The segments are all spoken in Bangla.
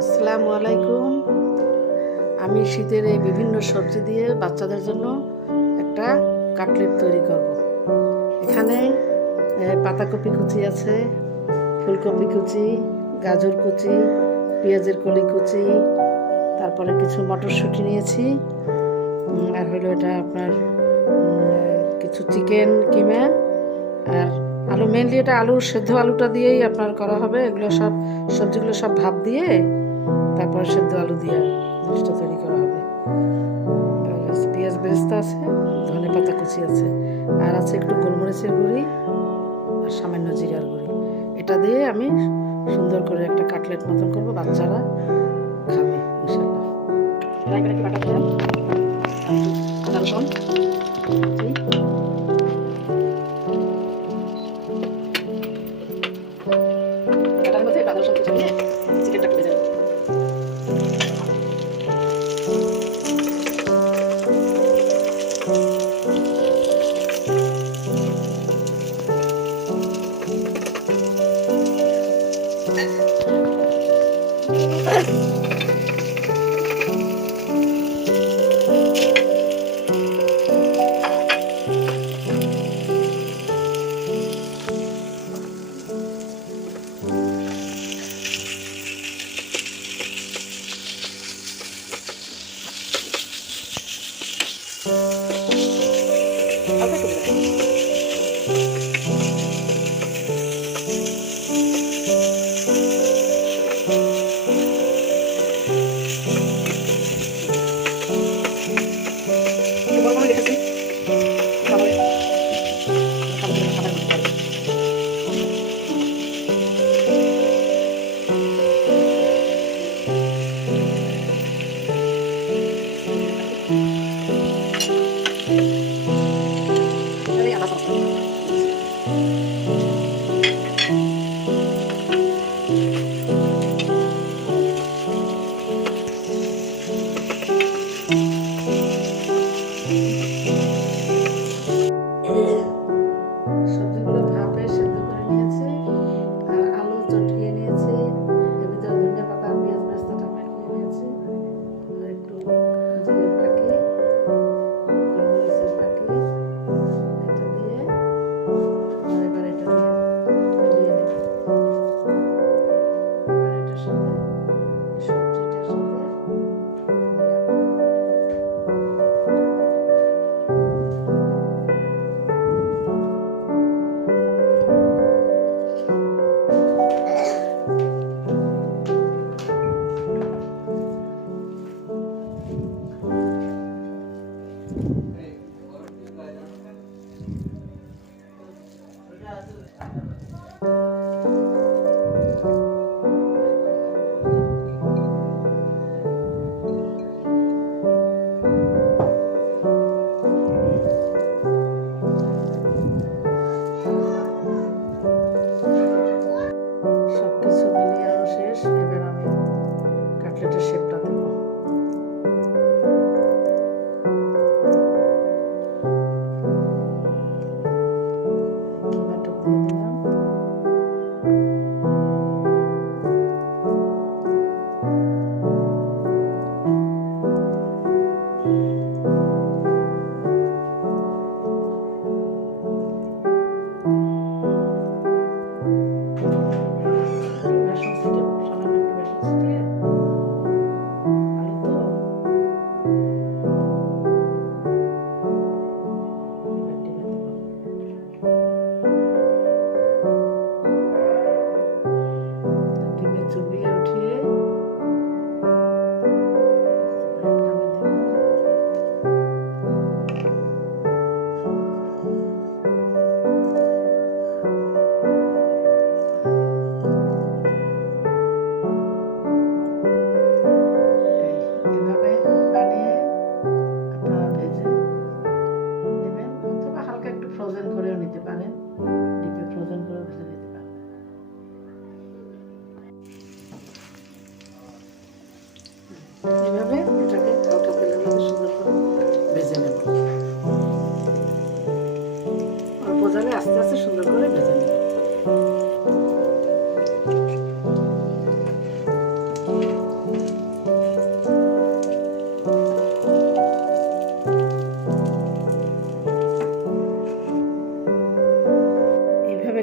আসসালামু আলাইকুম। আমি শীতের এই বিভিন্ন সবজি দিয়ে বাচ্চাদের জন্য একটা কাটলেট তৈরি করব। এখানে পাতাকপি কুচি আছে, ফুলকপি কুচি, গাজর কুচি, পেঁয়াজের কলি কুচি, তারপরে কিছু মটরশুঁটি নিয়েছি, আর হলো এটা আপনার কিছু চিকেন কিমা, আর আলু। মেনলি এটা আলু, সেদ্ধ আলুটা দিয়েই আপনার করা হবে। এগুলো সব সবজিগুলো সব ভাপ দিয়ে তারপর সেদ্ধ আলু দিয়ে জিনিসটা তৈরি করা হবে। পেঁয়াজ বেরেস্তা আছে, ধনে পাতা কুচি আছে, আর আছে একটু গোলমরিচের গুঁড়ি আর সামান্য জিরার গুঁড়ি। এটা দিয়ে আমি সুন্দর করে একটা কাটলেট মতন করবো, বাচ্চারা খাবে ইনশাল্লাহ। আদা রসুন কাটার মধ্যে আদা রসুন কুচি দিয়ে চিকেনটা করে দেবো। সবজিগুলো ভাপে সেদ্ধ করে নিয়েছি, আর আলু চটকিয়ে নিয়েছি, এর ভিতরে ধনিয়া পাতা আর পেঁয়াজ বেরেস্তাটা মাখিয়ে নিয়েছি, আর একটু জিরের ফাঁকি, গোলমরিচের ফাঁকি, এটা দিয়ে এবার এটা দিয়ে মিলিয়ে নেব। এবার এটার সাথে সবজিটার সাথে সবকিছু মিলিয়ে শেষ। এবার আমি কাটলেটের শেপটা দেবো। কিমাটা দিয়ে দিলাম, বেসন ছিটিয়ে সামান্য একটু বেসন ছিটিয়ে, আলু তো এবার ডিমে দেবো। ডিমে চুবিয়ে উঠিয়ে ব্রেড ক্রামে দেবো। এভাবে বানিয়ে আপনারা ভেজে নেবেন, অথবা হালকা একটু ফ্রোজেন করেও নিতে পারেন, ডিপে ফ্রোজেন করেও ভেজে নিতে পারেন। এইভাবে এটাকে হালকা তেলের মধ্যে সুন্দর করে ভেজে নেব। অল্প জালে আস্তে আস্তে সুন্দর করে ভেজে নেব।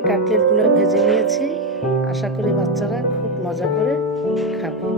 কাটলেটগুলো ভেজে নিয়েছি। আশা করি বাচ্চারা খুব মজা করে খাবে।